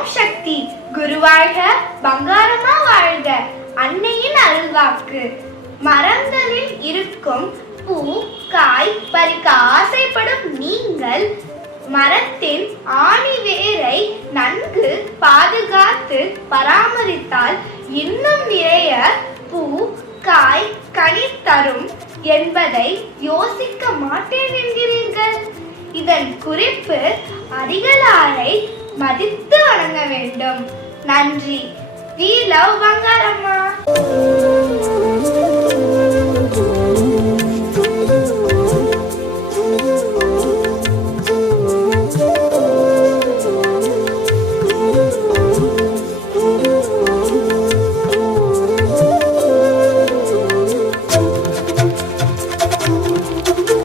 ஓம் சக்தி. குரு வாழ்க, பங்காரம்மா வாழ்க. அன்னையின் அருள்வாக்கு. மரங்களில் இருக்கும் பூ காய் பறிக்க ஆசைப்படும் நீங்கள் மரத்தின் ஆணி வேரை நன்கு பாதுகாத்து பராமரித்தால் இன்னும் நிறைய பூ காய் கனி தரும் என்பதை யோசிக்க மாட்டேன் என்கிறீர்கள். இதன் குறிப்பு அடிகளாரை மதித்து வணங்க வேண்டும். நன்றி. We love Bangaramma.